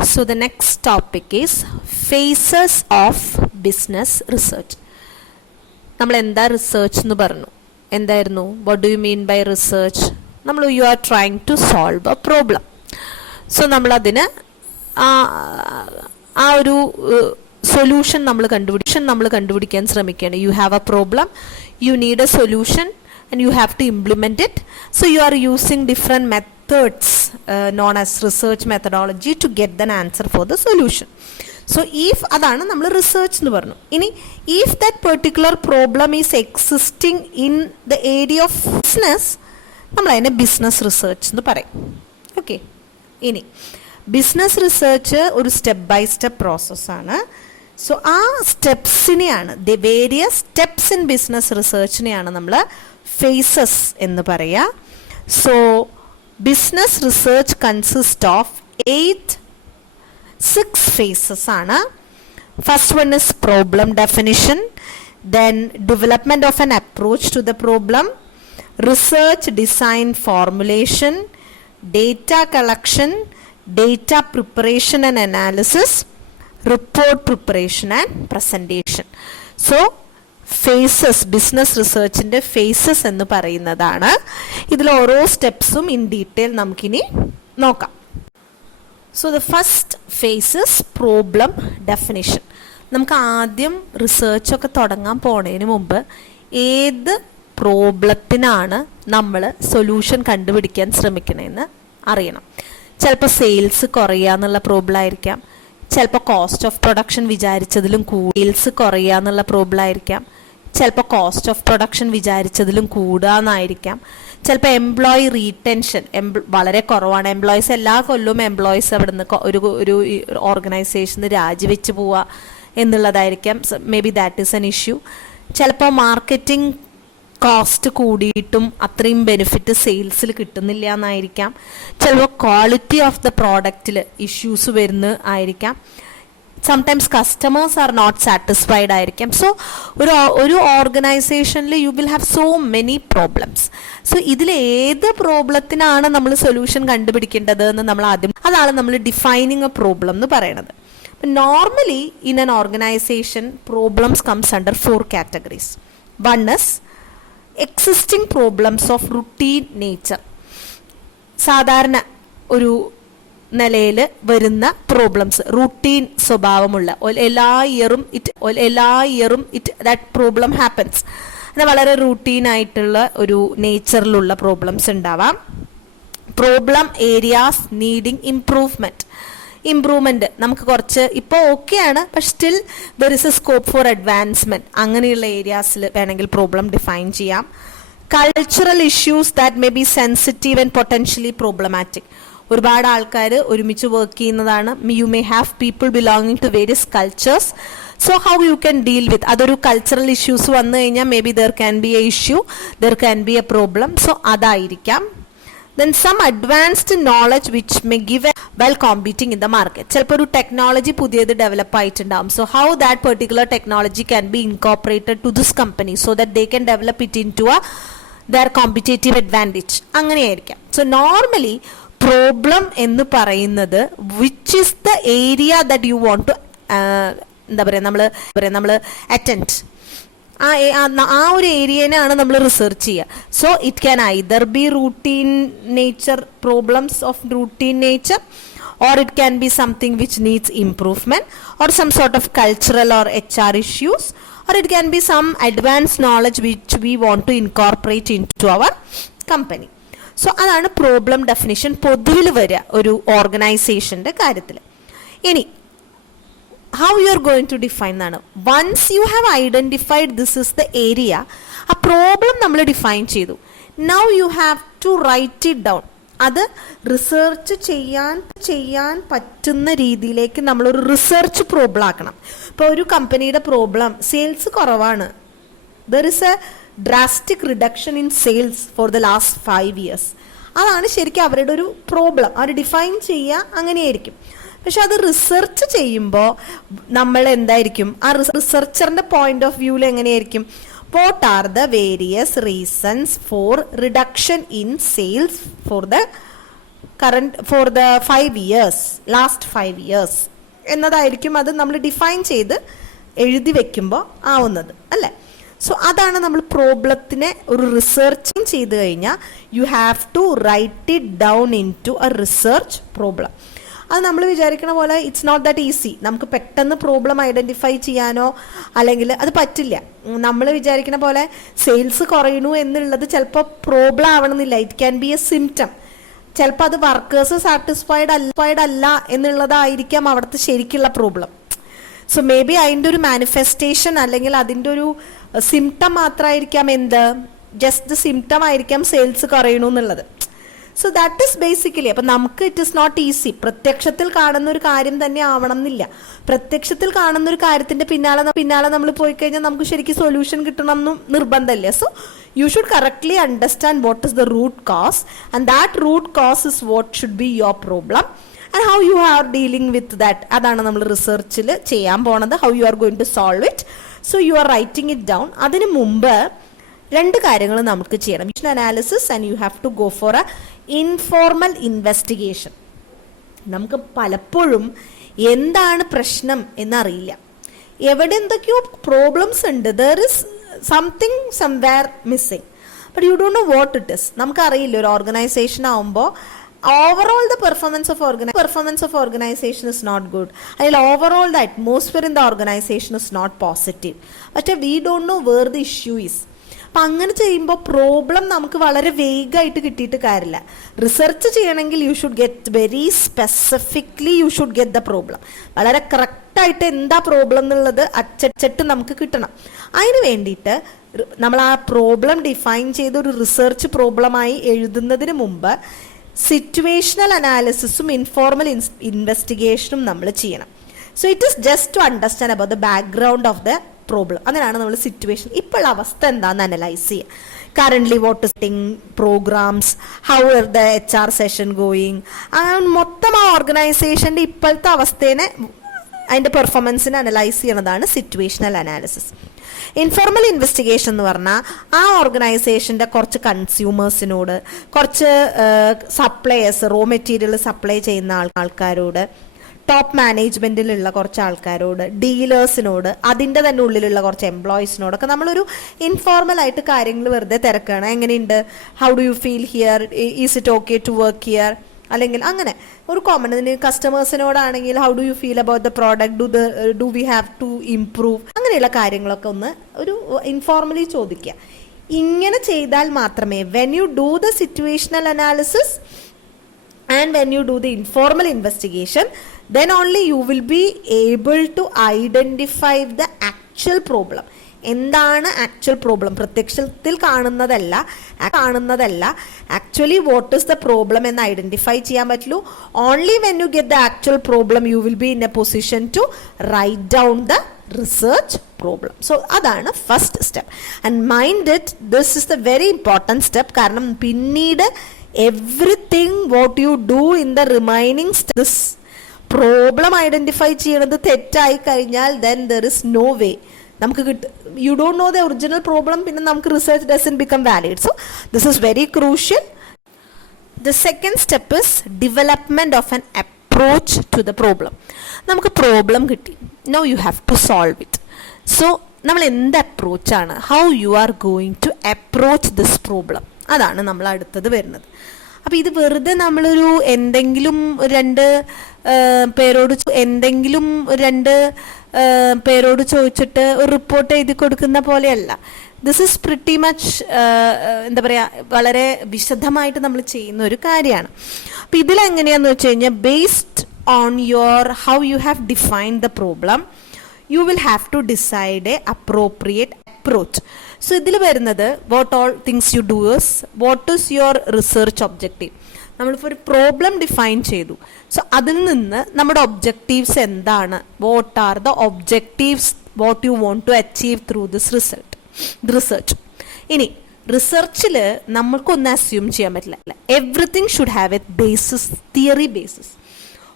So the next topic is phases of business research. നമ്മൾ എന്താ research എന്ന് പറഞ്ഞു? എന്തായിരുന്നു? What do you mean by research? You are trying to solve A problem. So നമ്മളതിന് ആ ഒരു സൊല്യൂഷൻ നമ്മൾ കണ്ടുപിടിക്കാൻ ശ്രമിക്കുകയാണ്. You have A problem, you need A solution and you have to implement it. So you are using different methods known as research methodology to get an answer for the solution. So if അതാണ് നമ്മൾ research എന്ന് പറഞ്ഞു. ഇനി if that particular problem is existing in the area of business, നമ്മൾ അതിനെ business research എന്ന് പറയും. Okay, ഇനി ബിസിനസ് റിസർച്ച് ഒരു സ്റ്റെപ്പ് ബൈ സ്റ്റെപ്പ് പ്രോസസ്സാണ്. സോ ആ സ്റ്റെപ്സിനെയാണ്, the various steps in business റിസർച്ചിനെയാണ് നമ്മൾ phases എന്ന് പറയാ. So business research consist of 6 phases ആണ്. First one is problem definition, then development of an approach to the problem, research design formulation, data collection, data preparation and analysis, report preparation and presentation. So faces, business റിസർച്ചിൻ്റെ faces എന്ന് പറയുന്നതാണ്. ഇതിൽ ഓരോ സ്റ്റെപ്സും in detail നമുക്കിനി നോക്കാം. So the first faces problem definition. നമുക്ക് ആദ്യം റിസർച്ചൊക്കെ തുടങ്ങാൻ പോണതിന് മുമ്പ് ഏത് പ്രോബ്ലത്തിനാണ് നമ്മൾ സൊല്യൂഷൻ കണ്ടുപിടിക്കാൻ ശ്രമിക്കണമെന്ന് അറിയണം. ചിലപ്പോൾ സെയിൽസ് കുറയുക എന്നുള്ള പ്രോബ്ലം ആയിരിക്കാം, ചിലപ്പോൾ കോസ്റ്റ് ഓഫ് പ്രൊഡക്ഷൻ വിചാരിച്ചതിലും സെയിൽസ് കുറയുക എന്നുള്ള പ്രോബ്ലം ആയിരിക്കാം, ചിലപ്പോൾ കോസ്റ്റ് ഓഫ് പ്രൊഡക്ഷൻ വിചാരിച്ചതിലും കൂടുക എന്നായിരിക്കാം, ചിലപ്പോൾ എംപ്ലോയി റീറ്റൻഷൻ വളരെ കുറവാണ്, എംപ്ലോയീസ് എല്ലാ കൊല്ലവും എംപ്ലോയീസ് അവിടെ നിന്ന് ഒരു ഓർഗനൈസേഷന് രാജിവെച്ച് പോവുക എന്നുള്ളതായിരിക്കാം. May be that is an issue. ചിലപ്പോൾ മാർക്കറ്റിംഗ് കോസ്റ്റ് കൂടിയിട്ടും അത്രയും ബെനിഫിറ്റ് സെയിൽസിൽ കിട്ടുന്നില്ല എന്നായിരിക്കാം. ചിലപ്പോൾ ക്വാളിറ്റി ഓഫ് ദ പ്രോഡക്റ്റിൽ ഇഷ്യൂസ് വരുന്ന ആയിരിക്കാം. Sometimes customers are not satisfied ആയിരിക്കാം. സോ ഒരു ഓർഗനൈസേഷനിൽ you will have so many problems. So ഇതിൽ ഏത് പ്രോബ്ലത്തിനാണ് നമ്മൾ സൊല്യൂഷൻ കണ്ടുപിടിക്കേണ്ടത് എന്ന് നമ്മൾ ആദ്യം, അതാണ് നമ്മൾ ഡിഫൈനിങ് എ പ്രോബ്ലം എന്ന് പറയുന്നത്. Normally in an organisation problems comes under 4 categories. One is existing problems of routine nature. സാധാരണ ഒരു നിലയിൽ വരുന്ന പ്രോബ്ലംസ്, റൂട്ടീൻ സ്വഭാവമുള്ള, എല്ലാ ഇയറും ഇറ്റ് ദാറ്റ് പ്രോബ്ലം ഹാപ്പൻസ്. അത് വളരെ റൂട്ടീനായിട്ടുള്ള ഒരു നേച്ചറിലുള്ള പ്രോബ്ലംസ് ഉണ്ടാവാം. പ്രോബ്ലം ഏരിയാസ് നീഡിങ് ഇംപ്രൂവ്മെൻറ്റ് നമുക്ക് കുറച്ച് ഇപ്പോൾ ഓക്കെയാണ്, പക്ഷെ still there is A scope for advancement. അങ്ങനെയുള്ള ഏരിയാസിൽ വേണമെങ്കിൽ പ്രോബ്ലം ഡിഫൈൻ ചെയ്യാം. Cultural issues that may be sensitive and potentially problematic. ഒരുപാട് ആൾക്കാർ ഒരുമിച്ച് വർക്ക് ചെയ്യുന്നതാണ്. You may have people belonging to various cultures. So how you can deal with അതൊരു cultural issues വന്നു കഴിഞ്ഞാൽ may be there can be A issue, there can be A problem. So അതായിരിക്കാം. Then some advanced knowledge which may give a well competing in the market. ചിലപ്പോൾ ഒരു technology പുതിയത് develop ആയിട്ടുണ്ടാവും. So how that particular technology can be incorporated to this company so that they can develop it in to there competitive advantage. അങ്ങനെയായിരിക്കാം. So normally problem എന്ന് പറയുന്നത് which is the area that you want to എന്താ പറയുക നമ്മൾ attend, ആ ഒരു ഏരിയനാണ് നമ്മൾ research ചെയ്യുക. So it can either B routine nature, problems of routine nature, or it can be something which needs improvement, or some sort of cultural or HR issues, or it can be some advanced knowledge which we want to incorporate into our company. So അതാണ് problem definition പൊതുവിൽ വരിക ഒരു ഓർഗനൈസേഷൻ്റെ കാര്യത്തിൽ. ഇനി how you are going to define എന്നാണ്. once you have identified this is the area, ആ problem നമ്മൾ define ചെയ്തു. now you have to write it down. അത് റിസർച്ച് ചെയ്യാൻ പറ്റുന്ന രീതിയിലേക്ക് നമ്മളൊരു റിസർച്ച് പ്രോബ്ലം ആക്കണം. ഇപ്പോൾ ഒരു കമ്പനിയുടെ പ്രോബ്ലം സെയിൽസ് കുറവാണ്, there is A drastic reduction in sales for the last 5 years. അതാണ് ശരിക്കും അവരുടെ ഒരു പ്രോബ്ലം. അവർ ഡിഫൈൻ ചെയ്യുക അങ്ങനെയായിരിക്കും. പക്ഷെ അത് റിസർച്ച് ചെയ്യുമ്പോൾ നമ്മൾ എന്തായിരിക്കും, ആ റിസർച്ചറിൻ്റെ പോയിന്റ് ഓഫ് വ്യൂവിൽ എങ്ങനെയായിരിക്കും, what are the various reasons for reduction in sales for the for the 5 years, last 5 years എന്നതായിരിക്കും അത് നമ്മൾ ഡിഫൈൻ ചെയ്ത് എഴുതി വെക്കുമ്പോൾ ആവുന്നത് അല്ലേ. സോ അതാണ് നമ്മൾ പ്രോബ്ലത്തിനെ ഒരു റിസർച്ച് ചെയ്ത് കഴിഞ്ഞാൽ you have to right it down in to A research problem. അത് നമ്മൾ വിചാരിക്കണ പോലെ ഇറ്റ്സ് നോട്ട് ദാറ്റ് ഈസി. നമുക്ക് പെട്ടെന്ന് പ്രോബ്ലം ഐഡൻറ്റിഫൈ ചെയ്യാനോ അല്ലെങ്കിൽ അത് പറ്റില്ല. നമ്മൾ വിചാരിക്കണ പോലെ സെയിൽസ് കുറയണു എന്നുള്ളത് ചിലപ്പോൾ പ്രോബ്ലം ആവണമെന്നില്ല. It can be A symptom. ചിലപ്പോൾ അത് വർക്കേഴ്സ് സാറ്റിസ്ഫൈഡ് അല്ല എന്നുള്ളതായിരിക്കാം അവിടുത്തെ ശരിക്കുള്ള പ്രോബ്ലം. സോ മേ ബി അതിൻ്റെ ഒരു മാനിഫെസ്റ്റേഷൻ അല്ലെങ്കിൽ അതിൻ്റെ ഒരു സിംറ്റം മാത്രമായിരിക്കാം എന്ത്, ജസ്റ്റ് സിംറ്റം ആയിരിക്കാം സെയിൽസ് കുറയണു എന്നുള്ളത്. So that is basically. അപ്പം നമുക്ക് ഇറ്റ് ഇസ് നോട്ട് ഈസി. പ്രത്യക്ഷത്തിൽ കാണുന്ന ഒരു കാര്യം തന്നെ ആവണം എന്നില്ല. പ്രത്യക്ഷത്തിൽ കാണുന്ന ഒരു കാര്യത്തിന്റെ പിന്നാലെ നമ്മൾ പോയി കഴിഞ്ഞാൽ നമുക്ക് ശരിക്കും സൊല്യൂഷൻ കിട്ടണം എന്നും നിർബന്ധമില്ല. So you should correctly understand what is the root cause, and that root cause is what should be your problem and how you are dealing with that. അതാണ് നമ്മൾ റിസർച്ചിൽ ചെയ്യാൻ പോണത്. how you are going to solve it. so you are writing it down. അതിനു മുമ്പ് രണ്ട് കാര്യങ്ങൾ നമുക്ക് ചെയ്യണം. Analysis and you have to go for a informal investigation. നമുക്ക് പലപ്പോഴും എന്താണ് പ്രശ്നം എന്നറിയില്ല. എവിടെ എന്തൊക്കെയോ പ്രോബ്ലംസ് ഉണ്ട്. there is something somewhere missing, but you don't know what it is. നമുക്കറിയില്ല. ഒരു ഓർഗനൈസേഷൻ ആവുമ്പോൾ overall the performance of organization is not good. അതിൽ overall the atmosphere in the organization is not positive, but we don't know where the issue is. അപ്പം അങ്ങനെ ചെയ്യുമ്പോൾ problem നമുക്ക് വളരെ വേഗമായിട്ട് കിട്ടിയിട്ട് കാര്യമില്ല. റിസർച്ച് ചെയ്യണമെങ്കിൽ you should get very സ്പെസിഫിക്ലി you should get the problem. വളരെ കറക്റ്റായിട്ട് എന്താ പ്രോബ്ലം എന്നുള്ളത് അച്ചടിച്ചിട്ട് നമുക്ക് കിട്ടണം. അതിന് വേണ്ടിയിട്ട് നമ്മൾ ആ പ്രോബ്ലം ഡിഫൈൻ ചെയ്ത് ഒരു റിസർച്ച് പ്രോബ്ലമായി എഴുതുന്നതിന് മുമ്പ് സിറ്റുവേഷണൽ അനാലിസിസും ഇൻഫോർമൽ ഇൻവെസ്റ്റിഗേഷനും നമ്മൾ ചെയ്യണം. So it is just to understand about the background of the problem. അതിനാണ് നമ്മൾ സിറ്റുവേഷൻ, ഇപ്പോഴുള്ള അവസ്ഥ എന്താണെന്ന് അനലൈസ് ചെയ്യുക. Currently what is programmes, how are the HR session going, മൊത്തം ആ ഓർഗനൈസേഷൻ്റെ ഇപ്പോഴത്തെ അവസ്ഥേനെ അതിൻ്റെ പെർഫോമൻസിനെ analyse ചെയ്യണതാണ് situational analysis. Informal investigation എന്ന് പറഞ്ഞാൽ ആ ഓർഗനൈസേഷൻ്റെ കുറച്ച് കൺസ്യൂമേഴ്സിനോട്, കുറച്ച് സപ്ലയേഴ്സ്, റോ മെറ്റീരിയൽ സപ്ലൈ ചെയ്യുന്ന ആൾക്കാരോട്, ടോപ്പ് മാനേജ്മെൻറ്റിലുള്ള കുറച്ച് ആൾക്കാരോട്, ഡീലേഴ്സിനോട്, അതിൻ്റെ തന്നെ ഉള്ളിലുള്ള കുറച്ച് എംപ്ലോയീസിനോടൊക്കെ നമ്മളൊരു ഇൻഫോർമലായിട്ട് കാര്യങ്ങൾ വെറുതെ തിരക്കുകയാണ്. എങ്ങനെയുണ്ട്, how do you feel here, is it okay to work here, അല്ലെങ്കിൽ അങ്ങനെ ഒരു കോമൺ. ഇതിന് കസ്റ്റമേഴ്സിനോടാണെങ്കിൽ how do you feel about the product, do we have to improve, അങ്ങനെയുള്ള കാര്യങ്ങളൊക്കെ ഒന്ന് ഒരു ഇൻഫോർമലി ചോദിക്കുക. ഇങ്ങനെ ചെയ്താൽ മാത്രമേ when you do the situational analysis and when you do the informal investigation, then only you will be able to identify the actual problem. എന്താണ് actual problem? പ്രത്യക്ഷത്തിൽ കാണുന്നതല്ല, actually what is the problem എന്ന് identify ചെയ്യാൻ പറ്റുള്ളൂ. Only when you get the actual problem you will be in A position to write down the research problem. So അതാണ് first step. And mind it, this is the very important step. കാരണം പിന്നീട് everything what you do in the remaining steps, problem identify ചെയ്യണത് തെറ്റായി കഴിഞ്ഞാൽ then there is no way നമുക്ക് you don't know the original problem, പിന്നെ നമുക്ക് research doesn't become valid. So this is very crucial. The second step is development of an approach to the problem. നമുക്ക് problem കിട്ടി, now you have to solve it. So നമ്മൾ എന്ത് അപ്രോച്ചാണ്, how you are going to approach this problem, അതാണ് നമ്മൾ അടുത്തത് വരുന്നത്. അപ്പം ഇത് വെറുതെ നമ്മളൊരു എന്തെങ്കിലും രണ്ട് പേരോട് ചോദിച്ചിട്ട് ഒരു റിപ്പോർട്ട് എഴുതി കൊടുക്കുന്ന പോലെയല്ല. ദിസ് ഈസ് പ്രിറ്റി മച്ച് എന്താ പറയുക, വളരെ വിശദമായിട്ട് നമ്മൾ ചെയ്യുന്ന ഒരു കാര്യമാണ്. അപ്പം ഇതിലെങ്ങനെയാണെന്ന് വെച്ച് കഴിഞ്ഞാൽ based on your how you have defined the problem, you will have to decide a appropriate approach. So ഇതിൽ വരുന്നത് what all things you do is, what is your research objective. നമ്മളിപ്പോൾ ഒരു പ്രോബ്ലം ഡിഫൈൻ ചെയ്തു. So അതിൽ നിന്ന് നമ്മുടെ objectives എന്താണ്, what are the objectives what you want to achieve through this research. ഇനി റിസർച്ചിൽ നമ്മൾക്കൊന്നും അസ്യൂം ചെയ്യാൻ പറ്റില്ല. Everything should have A basis, theory basis.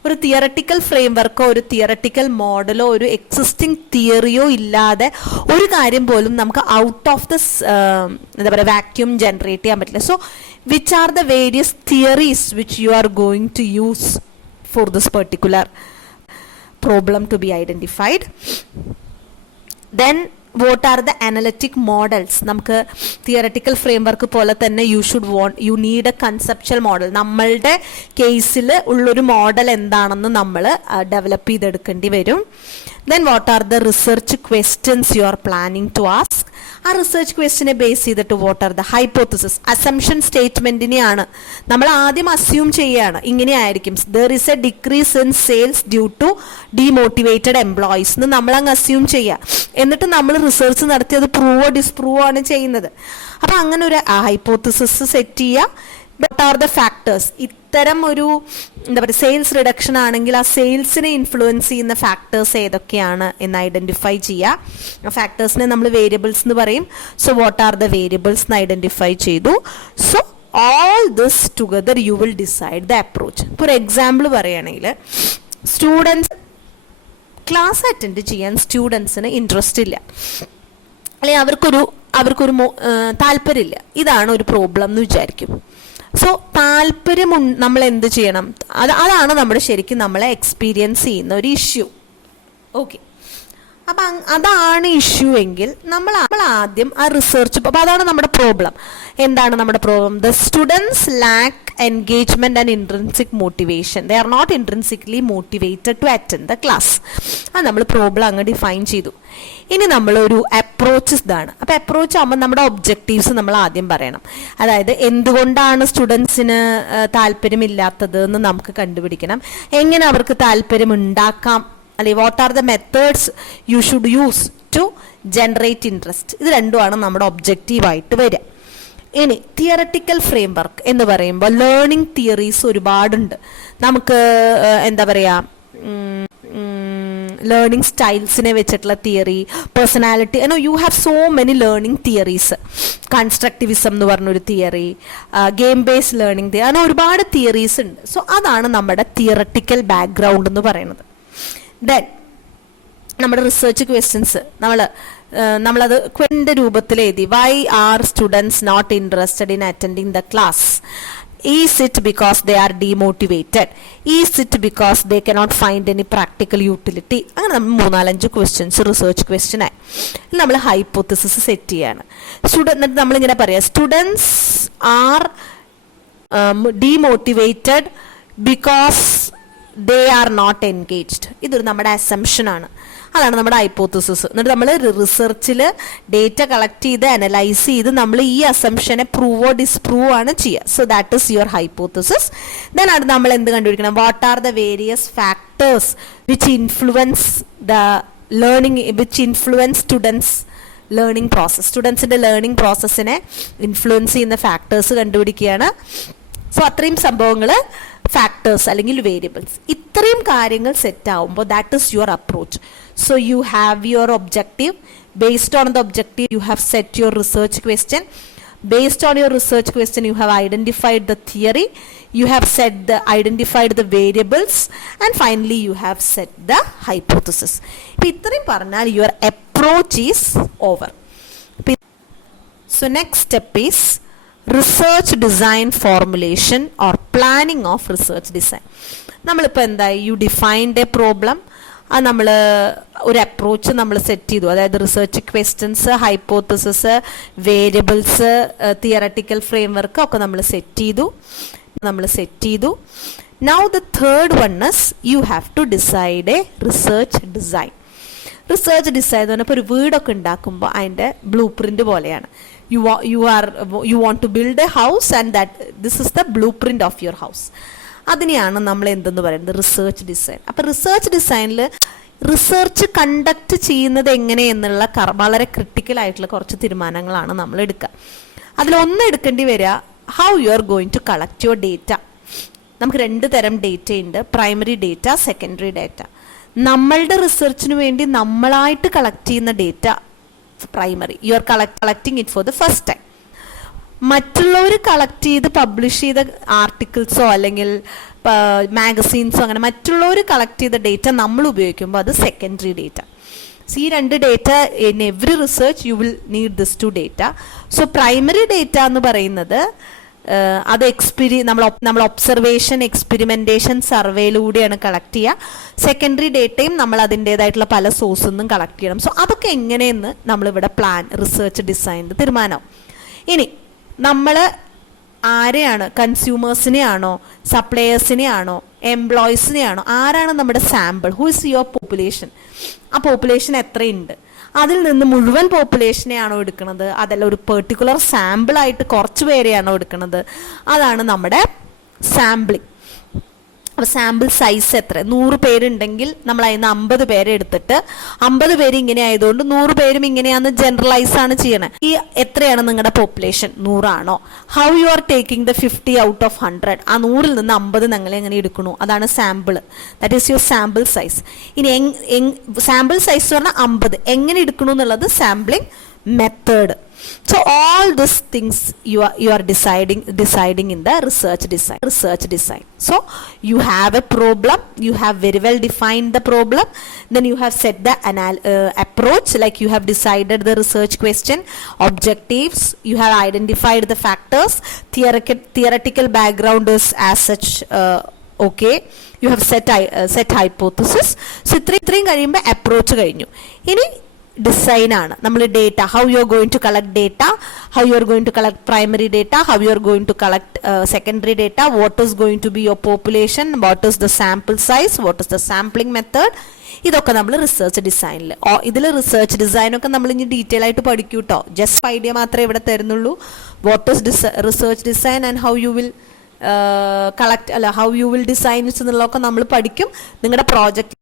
ഒരു തിയറട്ടിക്കൽ ഫ്രെയിംവർക്കോ ഒരു തിയറട്ടിക്കൽ മോഡലോ ഒരു എക്സിസ്റ്റിംഗ് തിയറിയോ ഇല്ലാതെ ഒരു കാര്യം പോലും നമുക്ക് ഔട്ട് ഓഫ് ദ എന്താ പറയുക വാക്യൂം ജനറേറ്റ് ചെയ്യാൻ പറ്റില്ല. So which are the various theories which you are going to use for this particular problem to be identified. Then what are the analytic models? നമുക്ക് തിയറട്ടിക്കൽ ഫ്രെയിംവർക്ക് പോലെ തന്നെ you need a conceptual model. നമ്മളുടെ കേസിൽ ഉള്ളൊരു model എന്താണെന്ന് നമ്മൾ develop ചെയ്തെടുക്കേണ്ടി വരും. Then what are the research questions you are planning to ask? ആ റിസർച്ച് ക്വസ്റ്റിനെ ബേസ് ചെയ്തിട്ട് what are the hypothesis, assumption സ്റ്റേറ്റ്മെന്റിനെയാണ് നമ്മൾ ആദ്യം അസ്യൂം ചെയ്യുകയാണ് ഇങ്ങനെയായിരിക്കും, there is A decrease in sales due to demotivated employees എന്ന് നമ്മൾ അങ്ങ് അസ്യൂം ചെയ്യുക. എന്നിട്ട് നമ്മൾ റിസർച്ച് നടത്തി അത് പ്രൂവോ ഡിസ്പ്രൂവോ ആണ് ചെയ്യുന്നത്. അപ്പം അങ്ങനെ ഒരു ഹൈപ്പോത്തസിസ് സെറ്റ് ചെയ്യുക. What are the factors? ഇത്തരം ഒരു എന്താ പറയുക സെയിൽസ് റിഡക്ഷൻ ആണെങ്കിൽ ആ സെയിൽസിനെ ഇൻഫ്ലുവൻസ് ചെയ്യുന്ന ഫാക്ടേഴ്സ് ഏതൊക്കെയാണ് എന്ന് ഐഡന്റിഫൈ ചെയ്യുക. ഫാക്ടേഴ്സിനെ നമ്മൾ വേരിയബിൾസ് എന്ന് പറയും. So what are the variables എന്ന് ഐഡന്റിഫൈ ചെയ്തു. So all this together you will decide the approach. ഇപ്പോൾ ഒരു എക്സാമ്പിൾ പറയുകയാണെങ്കിൽ സ്റ്റുഡൻസ് ക്ലാസ് അറ്റൻഡ് ചെയ്യാൻ സ്റ്റുഡൻസിന് ഇൻട്രസ്റ്റ് ഇല്ല, അല്ലെങ്കിൽ അവർക്കൊരു താല്പര്യമില്ല. ഇതാണ് ഒരു പ്രോബ്ലം എന്ന് വിചാരിക്കും. സോ താല്പര്യം നമ്മൾ എന്ത് ചെയ്യണം, അതാണ് നമ്മുടെ ശരിക്കും നമ്മളെ എക്സ്പീരിയൻസ് ചെയ്യുന്ന ഒരു ഇഷ്യൂ. ഓക്കെ, അപ്പം അതാണ് ഇഷ്യൂ എങ്കിൽ നമ്മൾ ആദ്യം ആ റിസർച്ച്, അപ്പം അതാണ് നമ്മുടെ പ്രോബ്ലം. എന്താണ് നമ്മുടെ problem? The students lakh engagement and intrinsic motivation. They are not intrinsically motivated to attend the class. അത് നമ്മൾ പ്രോബ്ലം അങ്ങ് ഡിഫൈൻ ചെയ്തു. ഇനി നമ്മളൊരു അപ്രോച്ച് ഇതാണ്. അപ്പം അപ്രോച്ച് ആകുമ്പോൾ നമ്മുടെ ഒബ്ജക്റ്റീവ്സ് നമ്മൾ ആദ്യം പറയണം. അതായത് എന്തുകൊണ്ടാണ് സ്റ്റുഡൻസിന് താല്പര്യമില്ലാത്തത് എന്ന് നമുക്ക് കണ്ടുപിടിക്കണം. എങ്ങനെ അവർക്ക് താല്പര്യം ഉണ്ടാക്കാം, അല്ലെങ്കിൽ what are the methods you should use to generate interest. ഇത് രണ്ടുമാണ് നമ്മുടെ ഒബ്ജക്റ്റീവായിട്ട് വരിക. ഇനി തിയറട്ടിക്കൽ ഫ്രെയിംവർക്ക് എന്ന് പറയുമ്പോൾ ലേണിംഗ് തിയറീസ് ഒരുപാടുണ്ട്. നമുക്ക് എന്താ പറയുക, ലേണിംഗ് സ്റ്റൈൽസിനെ വെച്ചിട്ടുള്ള theory, personality, you have so many learning theories. Constructivism എന്ന് പറഞ്ഞൊരു theory, game based learning theory, അങ്ങനെ ഒരുപാട് തിയറീസ് ഉണ്ട്. സോ അതാണ് നമ്മുടെ തിയറട്ടിക്കൽ ബാക്ക്ഗ്രൗണ്ട് എന്ന് പറയുന്നത്. ദെൻ നമ്മുടെ റിസർച്ച് ക്വസ്റ്റ്യൻസ് നമ്മളത് ക്വൻ്റെ രൂപത്തിൽ എഴുതി. Why are students not interested in attending the class? Is it because they are demotivated? Is it because they cannot find any practical utility? അങ്ങനെ നമ്മൾ 3-4 ക്വസ്റ്റ്യൻസ് റിസർച്ച് ക്വസ്റ്റ്യൻ ആയി. നമ്മൾ ഹൈപ്പോത്തസിസ് സെറ്റ് ചെയ്യാണ്. എന്നിട്ട് നമ്മളിങ്ങനെ പറയാം, students are demotivated because they are not engaged. ഇതൊരു നമ്മുടെ അസംഷനാണ്. അതാണ് നമ്മുടെ ഹൈപ്പോത്തസിസ്. എന്നിട്ട് നമ്മൾ റിസർച്ചിൽ ഡേറ്റ കളക്ട് ചെയ്ത് അനലൈസ് ചെയ്ത് നമ്മൾ ഈ അസംഷനെ പ്രൂവോ ഡിസ്പ്രൂവോ ആണ് ചെയ്യുക. So that is your hypothesis. Then അത് നമ്മൾ എന്ത് കണ്ടുപിടിക്കണം? What are the various factors which influence the learning, which influence students learning process. സ്റ്റുഡൻസിൻ്റെ learning പ്രോസസ്സിനെ influence ചെയ്യുന്ന ഫാക്ടേഴ്സ് കണ്ടുപിടിക്കുകയാണ്. സോ അത്രയും സംഭവങ്ങൾ, ഫാക്ടേഴ്സ് അല്ലെങ്കിൽ വേരിയബിൾസ്, ഇത്രയും കാര്യങ്ങൾ സെറ്റ് ആവുമ്പോൾ that is your approach. So you have your objective. Based on the objective you have set your research question. Based on your research question, you have identified the theory, you have identified the variables, and finally you have set the hypothesis. ഇപ്പോൾ ഇത്രയും പറഞ്ഞാൽ your approach is over. So next step is research design formulation or planning of research design. നമ്മളിപ്പോൾ എന്തായി, you defined a problem, അത് നമ്മൾ ഒരു approach നമ്മൾ set ചെയ്തു. അതായത് research questions, hypothesis, variables, theoretical framework ഒക്കെ നമ്മൾ സെറ്റ് ചെയ്തു. Now the third one is you have to decide A research design. Research design എന്ന് പറഞ്ഞാൽ ഇപ്പോൾ ഒരു വീടൊക്കെ ഉണ്ടാക്കുമ്പോൾ അതിൻ്റെ ബ്ലൂ പ്രിൻ്റ് പോലെയാണ്. you want to build a house and this is the blueprint of your house. അതിനെയാണ് നമ്മൾ എന്തെന്ന് പറയുന്നത്, റിസർച്ച് ഡിസൈൻ. അപ്പം റിസർച്ച് ഡിസൈനിൽ റിസർച്ച് കണ്ടക്ട് ചെയ്യുന്നത് എങ്ങനെയെന്നുള്ള വളരെ ക്രിട്ടിക്കൽ ആയിട്ടുള്ള കുറച്ച് തീരുമാനങ്ങളാണ് നമ്മൾ എടുക്കുക. അതിലൊന്ന് എടുക്കേണ്ടി വരിക, how you are going to collect your data. നമുക്ക് 2 തരം ഡേറ്റ ഉണ്ട്, പ്രൈമറി ഡേറ്റ, സെക്കൻഡറി ഡേറ്റ. നമ്മളുടെ റിസർച്ചിന് വേണ്ടി നമ്മളായിട്ട് കളക്ട് ചെയ്യുന്ന data primary, you are collecting it for the first time. മറ്റുള്ളവർ കളക്ട് ചെയ്ത് പബ്ലിഷ് ചെയ്ത ആർട്ടിക്കിൾസോ അല്ലെങ്കിൽ മാഗസീൻസോ അങ്ങനെ മറ്റുള്ളവർ കളക്ട് ചെയ്ത ഡേറ്റ നമ്മൾ ഉപയോഗിക്കുമ്പോൾ അത് സെക്കൻഡറി ഡേറ്റ. ഈ രണ്ട് data in every research you will need this to data. So primary data എന്ന് പറയുന്നത് അത് നമ്മൾ ഒബ്സർവേഷൻ, എക്സ്പെരിമെൻറ്റേഷൻ, സർവേയിലൂടെയാണ് കളക്ട് ചെയ്യുക. സെക്കൻഡറി ഡേറ്റയും നമ്മൾ അതിൻ്റേതായിട്ടുള്ള പല സോഴ്സിൽ നിന്നും കളക്ട് ചെയ്യണം. സോ അതൊക്കെ എങ്ങനെയെന്ന് നമ്മളിവിടെ റിസർച്ച് ഡിസൈനിൽ തീരുമാനം. ഇനി നമ്മൾ ആരെയാണ്, കൺസ്യൂമേഴ്സിനെ ആണോ, സപ്ലയേഴ്സിനെ ആണോ, എംപ്ലോയീസിനെ ആണോ, ആരാണ് നമ്മുടെ sample? Who is your population? ആ പോപ്പുലേഷൻ എത്രയുണ്ട്? അതിൽ നിന്ന് മുഴുവൻ പോപ്പുലേഷനെ ആണോ എടുക്കുന്നത്, അതല്ല ഒരു പെർട്ടിക്കുലർ സാമ്പിളായിട്ട് കുറച്ച് പേരെയാണോ എടുക്കുന്നത്? അതാണ് നമ്മുടെ സാമ്പിളിങ്. അപ്പോൾ സാമ്പിൾ സൈസ് എത്ര? 100 പേരുണ്ടെങ്കിൽ നമ്മൾ അതിന് 50 പേരെ എടുത്തിട്ട് 50 പേര് ഇങ്ങനെ ആയതുകൊണ്ട് 100 പേരും ഇങ്ങനെയാണെന്ന് ജനറലൈസ് ആണ് ചെയ്യണേ. ഈ എത്രയാണ് നിങ്ങളുടെ പോപ്പുലേഷൻ? 100 ആണോ? How you are taking the 50 out of 100? ആ 100ൽ നിന്ന് 50 നിങ്ങൾ എങ്ങനെ എടുക്കണു? അതാണ് sample. That is your sample size. ഇനി സാമ്പിൾ സൈസ് പറഞ്ഞാൽ 50 എങ്ങനെ എടുക്കണു എന്നുള്ളത് sampling method. So all these things you are deciding in the research design. So you have a problem, you have very well defined the problem, then you have set the approach, like you have decided the research question, objectives, you have identified the factors, theoretical background is as such okay, you have set hypothesis. So ഇത്രയും കഴിയുമ്പോൾ approach കഴിഞ്ഞു. ഇനി design ആണ്. നമ്മൾ data, how you are going to collect data, how you are going to collect primary data, how you are going to collect secondary data, what is going to be your population, what is the sample size, what is the sampling method. ഇതൊക്കെ നമ്മൾ research ഡിസൈനിൽ, ഇതിൽ research ഡിസൈനൊക്കെ നമ്മൾ ഇനി detail ആയിട്ട് പഠിക്കൂ കേട്ടോ. ജസ്റ്റ് ഐഡിയ മാത്രമേ ഇവിടെ തരുന്നുള്ളൂ. What is research design and how you will collect, അല്ല ഹൗ യു വിൽ ഡിസൈൻ എന്നുള്ളതൊക്കെ നമ്മൾ പഠിക്കും. നിങ്ങളുടെ പ്രോജക്റ്റ്